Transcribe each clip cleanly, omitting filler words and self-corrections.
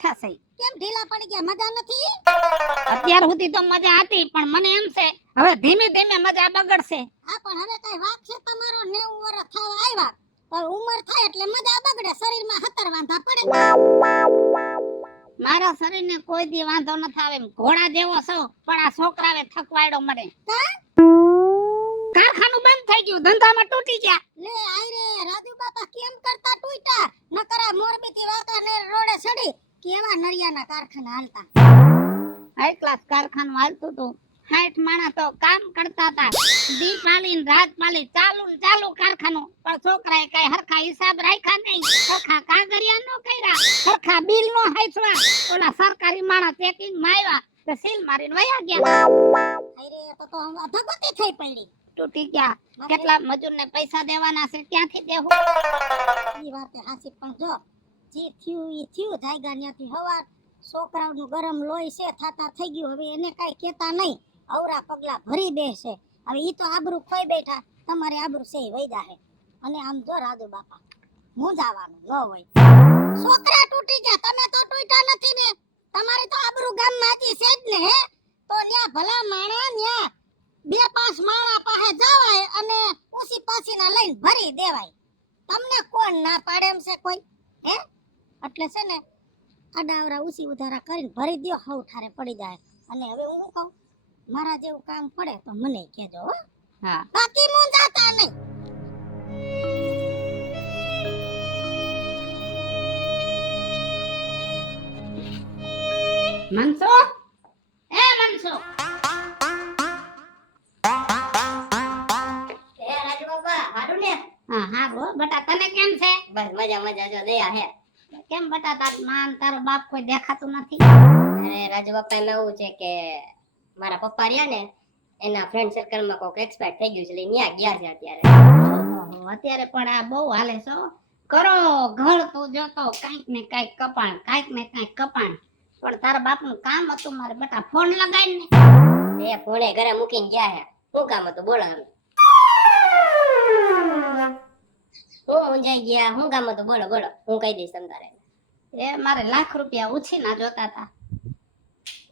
બેઠા છે. કેમ ઢીલા પડી ગયા? મજા નથી? અત્યાર સુધી તો મજા હતી, પણ મને એમ છે હવે ધીમે ધીમે મજા બગડશે. હા, પણ હવે કઈ વાક છે તમારો? 90 વર્ષ થવા આવ્યા, હવે ઉંમર થાય એટલે મજા બગડે, શરીરમાં 17 વાંધા પડે. મારા શરીરને કોઈ દી વાંધો ન આવે, ઘોડા જેવો છો, પણ આ છોકરાએ થકવાડો મને. કારખાનું બંધ થઈ ગયું, ધંધામાં તૂટી ગયા. લે આઈ રે રાજુ બાપા, કેમ કરતા તૂટ્યા? નકરા મોરબી થી વાંકાનેર રોડે ચડી કેવા નરિયાના કારખાના હાલતા. હાઈ ક્લાસ કારખાનું હાલતું હતું. 60 માણસ તો કામ કરતા હતા, દી પાલી ને રાત પાલી, ચાલુ ને ચાલુ કારખાનું. પણ છોકરાએ કઈ હરખા હિસાબ રાખ્યા નહીં, હરખા કાગળિયા નો કર્યા, હરખા બિલ નો હાઈસવા. ઓલા સરકારી માણસ ચેકિંગ માં આવ્યા તો સીલ મારીને વયા ગયા. આઈ રે તો અધગતી થઈ પડી. તૂટી ગયા. કેટલા મજૂરને પૈસા દેવાના છે, ક્યાંથી દેવું? ઈ વાત હાચી, પણ જો જે થયું ઈ થયું. જાયગા ન્યાથી હવાર છોકરાઓનું ગરમ લોહી છે, થાતા થઈ ગયું. હવે એને કાઈ કેતા નહીં, અવરા પગલા ભરી દેશે. હવે ઈ તો આબરૂ ખોઈ બેઠા, તમારે આબરૂ છે ઈ વઈ જાહે. અને આમ જો રાજુ બાપા, મૂંઝાવાનું ન હોય. છોકરા તૂટી ગયા, તમે તો તૂટ્યા નથી ને. તમારી તો આબરૂ ગામમાં હજી છે જ ને. હે તો ન્યા ભલા માણા, ન્યા 2-5 માણા પાસે જવાય અને ઉસી પાસીના લઈને ભરી દેવાય. તમને કોણ ના પાડે એમ છે કોઈ? હે એટલે છે ને અડાવરા ઉસી ઉધારા કરીને ભરી દ્યો, હવ ઠારે પડી જાય. અને હવે હું શું કહું, મારા જેવું કામ પડે તો મને કહેજો હો. હા, બાકી મૂંઝાતા નહીં. મનસો, એ મનસો. એ રાજુ બાપા, હારું ને? હા હારું. બટા તને કેમ છે? બસ મજા મજા, જો દયા હે. કેમ બટા તારી માં ને તારો બાપ કોઈ દેખાતું નથી? અરે રાજુ બાપા, એમાં એવું છે કે મારા પપ્પા રહ્યા ને, એના ફ્રેન્ડ સર્કલમાં કોક એક્સપાયર થઈ ગયું છે, એટલે ન્યા ગયા છે અત્યારે. ઓહો, અત્યારે પણ આ બહુ હાલે છો. કરો ઘર તું જોતો, કાંઈક ને કાંઈક કપાણ, કાંઈક ને કાંઈક કપાણ. પણ તારા બાપનું કામ હતું, મારે બટા ફોન લગાડીને. એ ફોને ઘરે મૂકીને ગયા હે. શું કામ હતું બોલો? હું મૂંઝાઈ ગયા, શું કામ હતું બોલો બોલો, હું કહી દઈશ તમારે. એ મારે લાખ રૂપિયા ઉછીના જોતા હતા.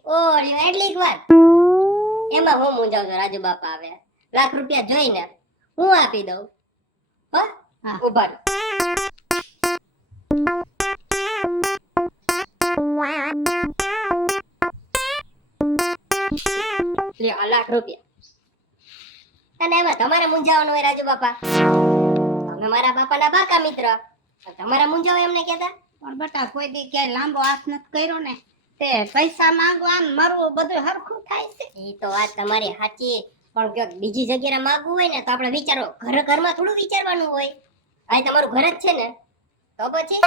ઓળ્યો એટલીક વાત. એમાં હું મૂંઝાવ છું રાજુ બાપા? આવે લાખ રૂપિયા જોઈને હું આપી દઉં. હો હા. ઉભા રહો. લ્યો, આ લાખ રૂપિયા. અને એમાં તમારે મૂંઝાવાનું હોય રાજુ બાપા? તમે મારા બાપાના બાકા મિત્ર, તમારા મૂંઝાવ એમને કહેતા? પણ બટા કોઈ દી ક્યાંય લાંબો હાથ નથી કર્યો ને, તે પૈસા માંગવા ને મરવું બધું હરખું થાય છે. એ તો વાત તમારી સાચી, પણ ક્યાંક બીજી જગ્યાએ માંગવું હોય ને તો આપણે વિચારો, ઘરમાં થોડું વિચારવાનું હોય. આ તમારું ઘર જ છે ને, તો પછી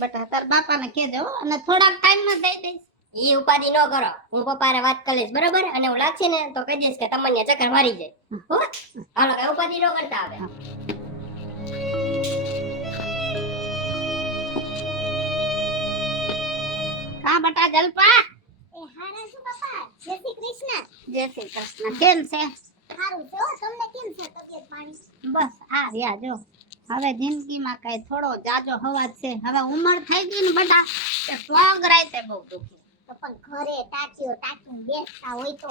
બટા તાર બાપાને કહેજો હો, અને થોડાક ટાઈમમાં દઈ દઈશ. ઈ ઉપાધિ ન કરો, હું પપ્પાને વાત કરી લઈશ, બરોબર? અને હું લાગશે ને તો કહી દઈશ કે તમને ચક્કર મારી જાય. હો હાલો, કઈ ઉપાધિ ન કરતા આવે. કા બટા જલપા? એ હા રાજુ બાપા, જય શ્રી કૃષ્ણ. જય શ્રી કૃષ્ણ. કેમ છે? સારું છે હો. તમને કેમ છે તબિયત પાણી? બસ આ રહ્યા જો. હવે જિંદગીમાં કઈ થોડો જાજો હવાજ છે. હવે ઉંમર થઈ ગઈ ને બટા, તે પગ રાતે બહુ દુખે. તો પણ ઘરે ટાટીઓ ટાટીને બેસતા હોય તો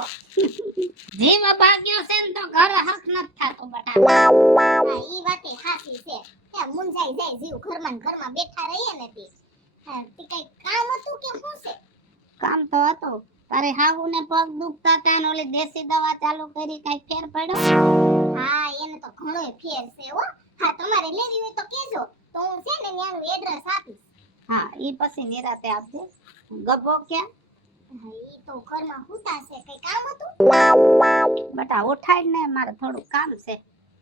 જીવ ભાગ્યો છે ને તો ઘર હક નથી થાતો બટા. હા, ઈ વાતે સાચી છે. કે મુંજાઈ જાય જીવ, ઘરમાં ને ઘરમાં બેઠા રહીએ ને તે. હા, તે કઈ કામ હતું કે શું છે? કામ તો હતું. તારે હાહુ ને પગ દુખતા હતા ને ઓલી દેશી દવા ચાલુ કરી, કઈ ફેર પડ્યો? હા, એને તો ઘણોય ફેર છે હો. હા, તમારે લેવી હોય તો કેજો, તો હું છે ને ત્યાંનું એડ્રેસ આપીશ. હા, ઈ પછી નિરાતે આપજે. ગબ્બો ક્યાં? હા, ઈ તો ઘરમાં હુતા છે. કઈ કામ હતું? બટા ઉઠાડ ને, મારે થોડું કામ છે.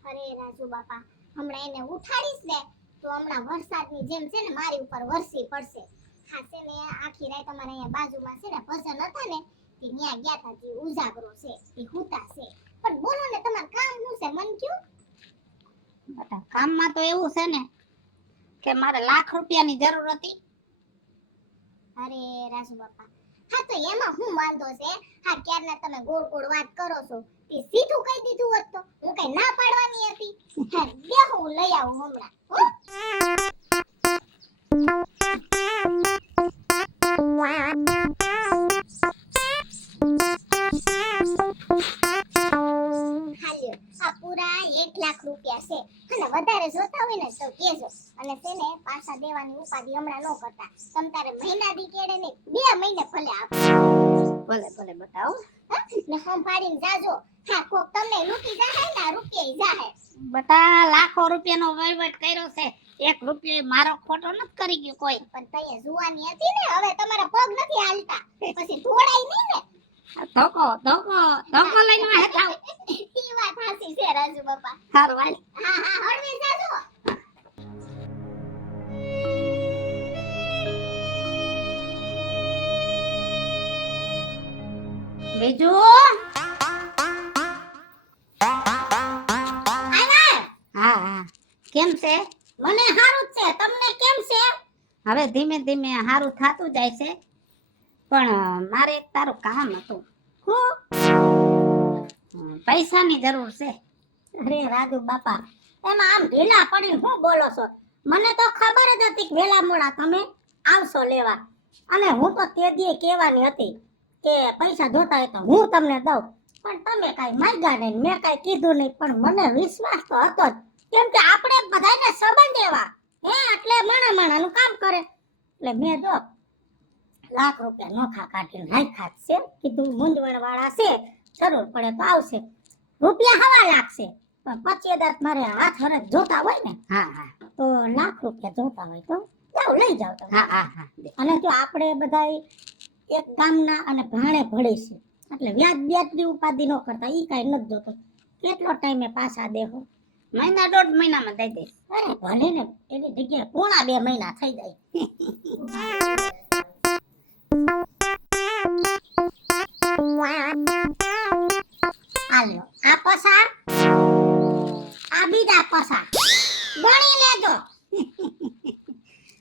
અરે રાજુ બાપા, હમણાં એને ઉઠાડીશ ને તો હમણાં વરસાદની જેમ છે ને મારી ઉપર વરસી પડશે. હા, છે ને આખી રાત અમારે અહીંયા બાજુમાં છે ને ભજન હતા ને, તે ન્યા ગયા તા, તે ઉજાગરો છે, તે હુતા છે. પણ બોલો ને, તમારું કામ શું છે મન કયો? બટા કામમાં તો એવું છે ને કે મારે લાખ રૂપિયાની જરૂર હતી. અરે રાજુ બાપા, હા તો એમાં શું વાંધો છે? હા, ક્યારના તમે ગોળ ગોળ વાત કરો છો, તે સીધું કહી દીધું હોત તો હું કઈ ના પાડવાની હતી. હા, બેહો, હું લઈ આવું હમણાં. હો 1 લાખ રૂપિયા છે અને વધારે જોતા હોય ને તો કહેજો અને તેને પાછા દેવાની ઉપાધિ હમણાં ન કરતા તમ તારે મહિના દી કેડે ને 2 મહિને ભલે આપો ભલે ભલે બતાવો ને હમ પાડીને જાજો હા કોક તમને લૂટી જાહે ને રૂપિયા જાહે બટા લાખો રૂપિયાનો વહીવટ કર્યો છે, 1 રૂપિયો મારો ખોટો નથી કરી ગયો કોઈ. પણ તઈએ જુવાની હતી ને હવે તમારા પગ નથી હાલતા પછી ધોડાય નહીં ને ધોકો લઈને વાહે જાવ. ઈ વાત હાચી છે રાજુ બાપા હારું હાલ. હા હા હળવે જાજો બીજું હા હા કેમ છે? મને હારું જ છે તમને કેમ છે હવે ધીમે ધીમે સારું થાતું જાય છે, પણ મારે એક તારું કામ હતું. હું પૈસાની જરૂર છે. અરે રાજુ બાપા એમાં આમ ઢીલા પડી હું બોલો છો મને તો ખબર જ હતી કે વેલા મોડા તમે આવશો લેવા અને હું તો તે દી કહેવાની હતી કે પૈસા જોતા હોય તો હું તમને દઉં પણ તમે કાંઈ માંગ્યા નહીં મેં કાંઈ કીધું નહીં પણ મને વિશ્વાસ તો હતો જ કેમ કે આપણે બધાને સંબંધ એવા હે એટલે માણાનું કામ કરે એટલે મેં જો લાખ રૂપિયા નોખા કાઢીને રાખ્યા જ છે કીધું મૂંઝવણ વાળા છે જરૂર પડે તો આવશે રૂપિયા 1.5 લાખ છે પણ 25,000 મારે હાથ વરસ જોતા હોય ને હા હા તો લાખ રૂપિયા જોતા હોય તો જાઓ લઈ જાઓ તમે હા હા હા અને જો આપણે બધાય એક ગામના અને ભાણે ભળી છે એટલે વ્યાજની ઉપાધિ ન કરતા ઈ કાંઈ નથી જોતો કેટલો ટાઈમે પાછા દેહો મહિના 1.5 મહિનામાં દઈ દઈશ. અરે ભલે ને એની જગ્યાએ પોણા 2 મહિના થઈ જાય આલ્યો આ પસા આ બીજા પસા ગણી લેજો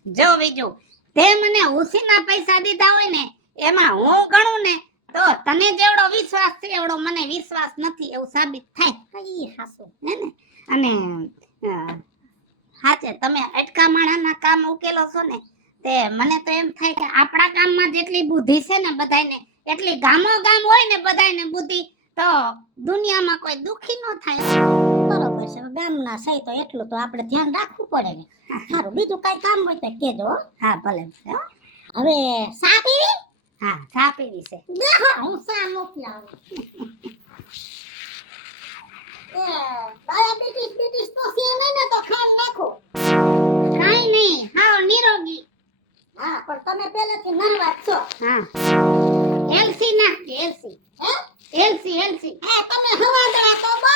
જો બીજું તે મને ઉસીના પૈસા દીધા હોય ને એમાં હું ગણું ને તો તને જેવડો વિશ્વાસ છે એવડો મને વિશ્વાસ નથી એવું સાબિત થાય ઈ હાસુ હે ને. અને હાચે તમે અટકા માણાના કામ ઉકેલો છો ને તે મને તો એમ થાય કે આપણા ગામમાં જેટલી બુદ્ધિ છે ને બધાયને એટલી ગામો ગામ હોય ને બધાયને બુદ્ધિ તો દુનિયામાં કોઈ દુખી ન થાય. બરોબર છે ગામના સહી તો એટલું તો આપણે ધ્યાન રાખવું પડે ને સારું બીજું કઈ કામ હોય તો કેજો હો. હા ભલે ભલે હો. હવે સા પીવી હા ચા પીવી છે. દેખો હું સા મોકલાવું એ ડાયાબિટીસ તો છે નહીં ને તો ખાઈ નાખો કાઈ નહીં હાવ નિરોગી. હા પણ તમે પહેલેથી નરવા જ છો હા એલસી નાખજે એલસી હે એલસી હે તમે હવાદળા તો બહુ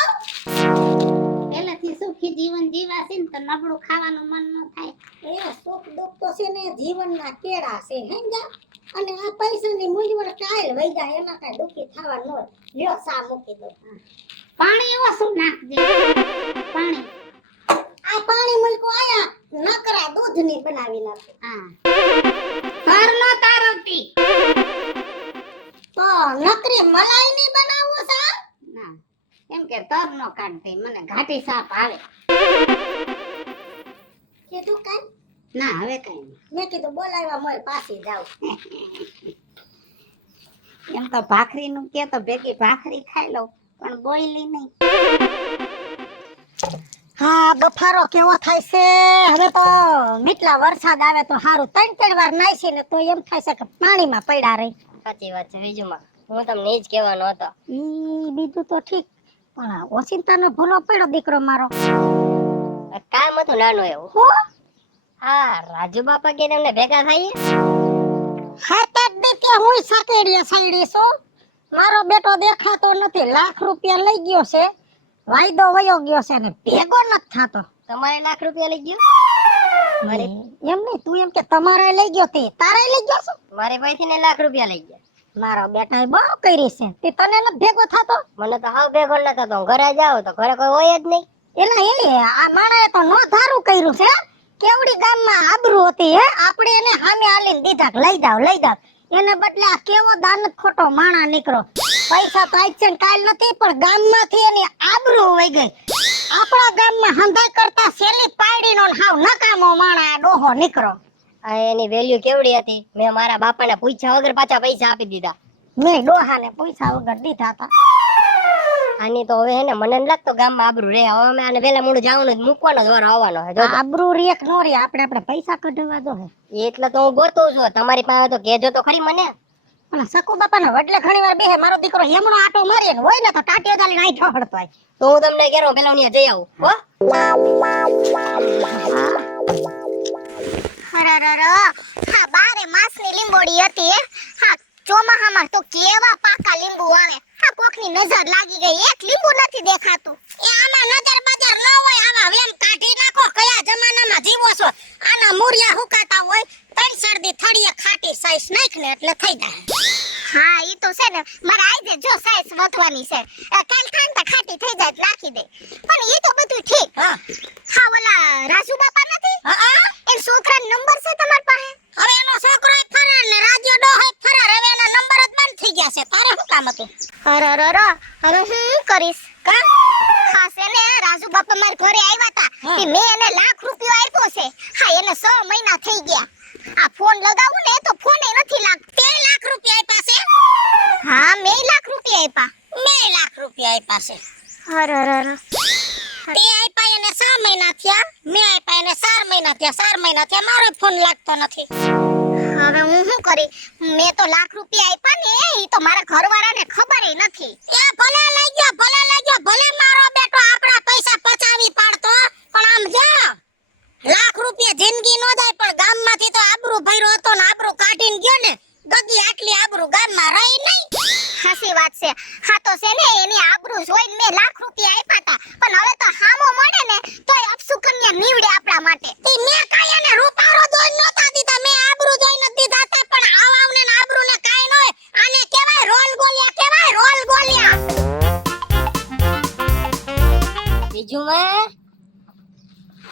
પહેલેથી સુખી જીવન જીવાશે ને તો નબળું ખાવાનું મન ન થાય. એ સુખ દુઃખ તો છે ને જીવનના કેળા છે સમજ્યા અને આ પૈસાની મૂંઝવણ કાયલ વઈ જાય એમાં કાંઈ દુઃખી થવા ન હોય લ્યો સા મૂકી દો પાણી ઓછું નાખજે પાણી. આ પાણી મૂક્યું આયા નકરા દૂધની બનાવી નાખો હા ઘર નો તારવતી તો નકરી મલાઈની બનાવવું સા ના એમ કે તર નો કાઢતી મને ઘાટી સાપ આવે. કીધું કાઈ ના હવે કઈ નહીં. મેં કીધું બોલાવ્યા મોય પાછી જાવ એમ તો ભાખરી નું કે તો ભેગી ભાખરી ખાઈ લઉં પણ બોઈલી નહીં. હા બફારો કેવો થાય છે હવે તો મીઠલા વરસાદ આવે તો સારું 3 વાર નાઈસી ને તો એમ થાય છે કે પાણીમાં પડ્યા રહી સાચી વાત છે બીજુમાં હું તમને એ જ કહેવાનો હતો. ઈ બીજું તો ઠીક પણ ઓચિંતાનો ભૂલો પડ્યો દીકરો મારો કામ હતું નાનું એવું. હું હા રાજુ બાપા કે તમને ભેગા થઈએ. હાથ દી કે હું સાકેડીએ સાઈડી છું મારો બેટો દેખાતો નથી લાખ રૂપિયા લઈ ગયો છે વાયદો વયો ગયો છે ને ભેગો નથી થાતો તમારે લાખ રૂપિયા લઈ ગયો. એમ નહીં તું એમ કે તમારે લઈ ગયો તે તારે લઈ ગયો છે મારી પાસેથી ને લાખ રૂપિયા લઈ ગયા. મારો બેટા બહુ કરી છે તે તને નથી ભેગો થાતો મને તો હાવ ભેગો ન થતો. ઘરે જાવ તો ઘરે કોઈ હોય જ નહીં. એલા એ આ માણાએ તો નો ધારું કર્યું છે કેવડી ગામમાં આબરૂ હતી હે આપણે એને સામે આલીને દીધા કે લઈ જાવ એને બદલે આ કેવો દાનત ખોટો માણા નીકળો પૈસા તો આજ છે ને કાલ નથી પણ ગામમાંથી એની આબરૂ વઈ ગઈ આપણા ગામમાં હંધાઈ કરતા સેલી પાડીનો ને હાવ નકામો માણા ડોહો નીકળો આ એની વેલ્યુ કેવડી હતી મેં મારા બાપાને પૂછ્યા વગર પાછા પૈસા આપી દીધા. મેં ડોહાને પૈસા વગર દીધા હતા આની તો હવે હે ને મને નથી લાગતો ગામમાં આબરૂ રે. હવે અમે આને વેલા મોડું જવાનું જ મૂકવાનો જ વાર આવવાનો હે. જો તો. આબરૂ રેક નો રે, આપણે પૈસા કઢવા દો હે. એટલે તો હું ગોતું છું. તમારી પાસે તો કહેજો તો ખરી મને. પણ સકુ બાપાના વડલે ઘણીવાર બેહે, મારો દીકરો હેમણો આટો મારે ને હોય ને તો ટાટીઓ ચાલીને આઈ ઠોહડતો હોય. તો હું તમને ઘેરો પેલા હું જઈ આવું હો. અરરર, હા બારે માસની લીંબોડી હતી હે. હા ચોમાહામાં તો કેવા પાકા લીંબુ આવે. હા કોકની નજર લાગી ગઈ, એક લીંબુ નથી દેખાતું. એ આમાં નજર બજર ન હોય, આવા વેમ કાઢી નાખો. કયા જમાનામાં જીવો છો? આના મૂરિયા હુકાતા હોય, ત્રણ શરદી થડીએ ખાટી સાઈસ નાખ ને એટલે થઈ જાય. હા ઈ તો છે ને, મારે આજે જો સાઈઝ વધવાની છે. કાલ ખાંતા ખાટી થઈ જાય તો નાખી દે. પણ ઈ તો બધું ઠીક. હા હા ઓલા રાજુ બાપા નથી? હા, એ છોકરાનો નંબર છે તમારી પાસે? હવે એનો છોકરો ફરાર ને રાજ્યો ડોહો ફરાર, હવે એના નંબર જ બંધ થઈ ગયા છે. તારે શું કામ હતું? અરરર, હવે હું કરીશ? કા હા છે ને, રાજુ બાપા મારા ઘરે આવ્યા હતા. તે મેં એને લાખ રૂપિયા આપ્યો છે. હા એને 6 મહિના થઈ ગયા. આ ફોન લગાવું ને તો ફોન નથી લાગતો. 2 લાખ રૂપિયા આપ્યા છે. હા મેં લાખ રૂપિયા આપ્યા. 2 લાખ રૂપિયા આપ્યા છે. અરરર, તે આપ્યા એને 6 મહિના થયા, મેં આપ્યા એને 4 મહિના થયા. 4 મહિના થયા મારો ફોન લાગતો નથી. હવે હું શું કરી? મેં તો લાખ રૂપિયા આપ્યા ને, ઈ તો મારા ઘરવાળાને ખબર નથી. એ ભલે લઈ ગયો, ભલે મારો બેટો આપણા પૈસા પચાવી પાડતો, પણ આમ જો લાખ રૂપિયા જિંદગી નો જાય, પણ ગામમાંથી તો આબરૂ ભર્યો હતો ને આબરૂ કાઢીને ગયો ને. ગગી આટલી આબરૂ ગામમાં રહી નહીં. સાચી વાત છે. હા તો છે ને, એની આબરૂ જોઈને મેં લાખ રૂપિયા આપ્યા હતા. પણ હવે તો હામો મળે ને તોય અપસુકન્યા નીવડે આપણા માટે. તે મેં કાઈ એને રૂપારો જોઈને નહોતા દીધા, મેં આબરૂ જોઈને દીધા હતા. પણ આવાવને ને આબરૂને કાઈ ન હોય. આને કહેવાય રોલ ગોલિયા, કહેવાય રોલ ગોલિયા. બીજું માં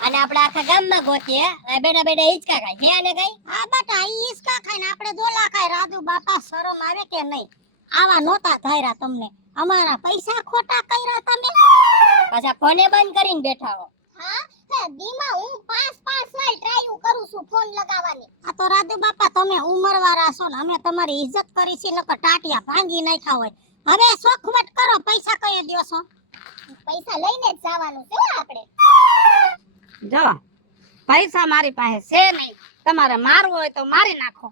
અને આપણે આખા ગામમાં ગોતીએ. બેડા બેડા હિંચકા ખાય હે આને કઈ. આ બેટા ઈ ઈસકા ખાઈને આપણે દોલા ખાય. રાજુ બાપા શરમ આવે કે નહીં? આવા નહોતા ધાર્યા તમને. અમારા પૈસા ખોટા કર્યા તમે. પાછા ફોને બંધ કરીને બેઠા હો. હા દીમાં હું 5 વાર ટ્રાય કરું છું ફોન લગાવવાની. આ તો રાજુ બાપા તમે ઉંમરવાળા છો ને, અમે તમારી ઇજ્જત કરી છે, નકર ટાટિયા ભાંગી નાખ્યા હોય. હવે શોખવટ કરો, પૈસા કઈ દ્યો છો? પૈસા લઈને જ જવાનું છે આપણે. જો પૈસા મારી પાસે છે નહીં. તમારે મારવું હોય તો મારી નાખો,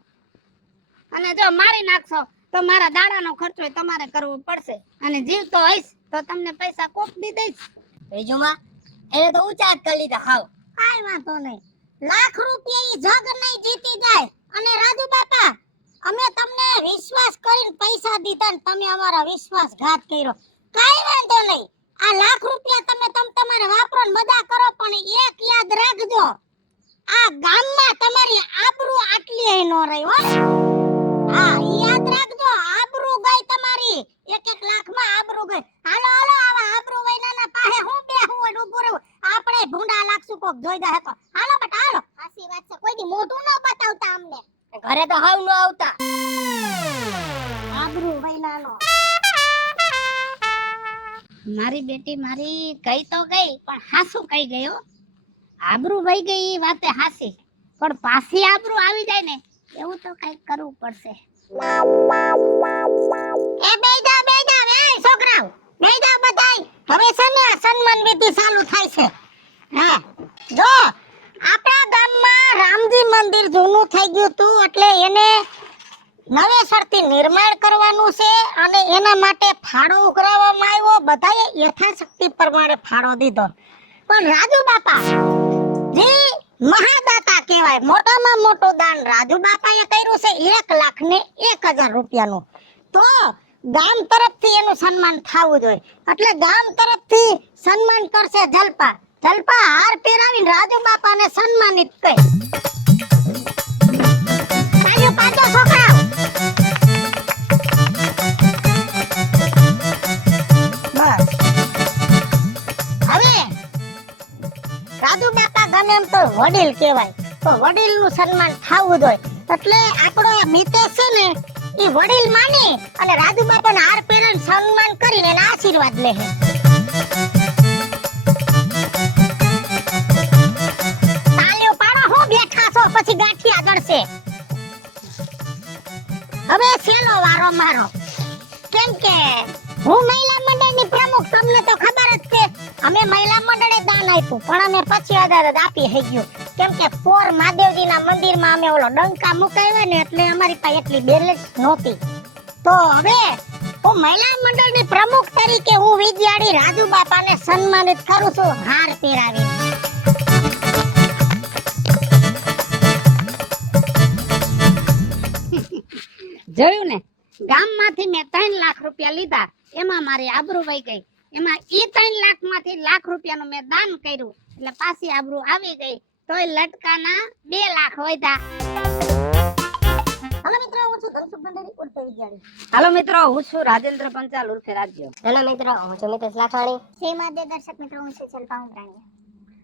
અને જો મારી નાખશો તો મારા દાડાનો ખર્ચો તમારે કરવો પડશે. અને જીવતો હોઈશ તો તમને પૈસા કોક દી દઈશ. બીજું માં એને તો ઊંચા જ કરી લીધા હાવ. કાઈ વાંધો નહીં. લાખ રૂપિયા ઈ જગ નહીં જીતી જાય. અને રાજુ બાપા અમે તમને વિશ્વાસ કરીને પૈસા દીધા ને તમે અમારા વિશ્વાસઘાત કર્યો. કાઈ વાંધો નહીં. આ લાખ રૂપિયા તમે તમારે વાપરો ને મજા કરો, પણ એક યાદ રાખજો, આ ગામમાં તમારી આબરૂ આટલી ન રહી હો. હા ઈ યાદ રાખજો, આબરૂ ગઈ તમારી. 1 લાખમાં આબરૂ ગઈ. હાલો આવા આબરૂ વૈનાના પાસે હું બેહું હોય ઊભું રહું. આપણે ભૂંડા લાગશું કોક જોઈ દે તો. હાલો બેટા હાલો. સાચી વાત છે. કોઈ દી મોઢું ન બતાવતા અમને. ઘરે તો હાવ ન આવતા. આબરૂ વૈનાનો. મારી બેટી મારી કઈ તો ગઈ, પણ હાસું કઈ ગયો. આબરૂ વહી ગઈ ઈ વાતે હાસી, પણ પાછી આબરૂ આવી જાય ને એવું તો કઈક કરવું પડશે. એ બેજા એ છોકરાઓ બેજા બધાય. હવે છે ને સન્માન વિધિ ચાલુ થાય છે. હા જો આપણા ગામમાં રામજી મંદિર જૂનું થઈ ગયું હતું, એટલે એને નવેસરથી નિર્માણ કરવાનું છે. અને એના માટે ફાળો ઉઘરાવવામાં આવ્યો. બધાએ યથાશક્તિ પ્રમાણે ફાળો દીધો. પણ રાજુ બાપા જે મહાદાતા કહેવાય, મોટામાં મોટું દાન રાજુ બાપાએ કર્યું છે 1,01,000 રૂપિયાનું. તો ગામ તરફથી એનું સન્માન થવું જોઈએ. એટલે ગામ તરફથી સન્માન કરશે જલપા. જલપા હાર પહેરાવીને રાજુ બાપાને સન્માનિત કરે. પાજો પાજો છોકરાઓ. બસ હવે રાજુ બાપા ગમે એમ તો વડીલ કહેવાય, તો વડીલનું સન્માન થવું જોઈએ. એટલે આપણો આ મિતેશ છે ને એ વડીલ માની અને રાજુ બાપાને હાર પહેરાવીને સન્માન કરીને એના આશીર્વાદ લે છે. તાળીઓ પાડો, હું બેઠા છો પછી ગાંઠિયા ગળશે. હવે છેલ્લો વારો મારો, કેમ કે હું મહિલા મંડળની પ્રમુખ, તમને તો ખબર જ છે. અમે મહિલા મંડળે દાન આપ્યું, પણ અમે પછી આદારત આપી હઈ ગયું. કેમ કે પોર મહાદેવજીના મંદિરમાં અમે ઓલો ડંકા મુકાવ્યા ને એટલે અમારી પાસે એટલી બેલેન્સ નહોતી. તો હવે હું મહિલા મંડળની પ્રમુખ તરીકે હું વિજયાડી રાજુ બાપાને સન્માનિત કરું છું હાર પહેરાવી. જોયું ને, ગામમાંથી મેં 3 લાખ રૂપિયા લીધા, એમાં મારી આબરૂ વહી ગઈ. એમાં ઈ 3 લાખ માંથી લાખ રૂપિયાનું મેં દાન કર્યું એટલે પાછી આબરૂ આવી ગઈ. તોય લટકાના 2 લાખ વધ્યા. હાલો મિત્રો, હું છું ધનસુખ ભંડારી ઉર્ફે વિજયાડી. હાલો મિત્રો, હું છું રાજેન્દ્ર પંચાલ ઉર્ફે રાજ્ય. હેલો મિત્રો, હું છું મિતેશ લાખવાણી. જય મહાદેવ દર્શક મિત્રો, હું છું શિલ્પા ઉમરાણીયા.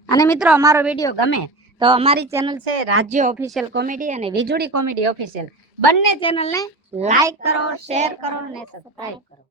અને મિત્રો, અમારો વિડીયો ગમે તો અમારી ચેનલ છે રાજ્ય ઓફિશિયલ કોમેડી અને વીજળી કોમેડી ઓફિશિયલ. બંને ચેનલને લાઈક કરો, શેર કરો અને સબસ્ક્રાઇબ કરો.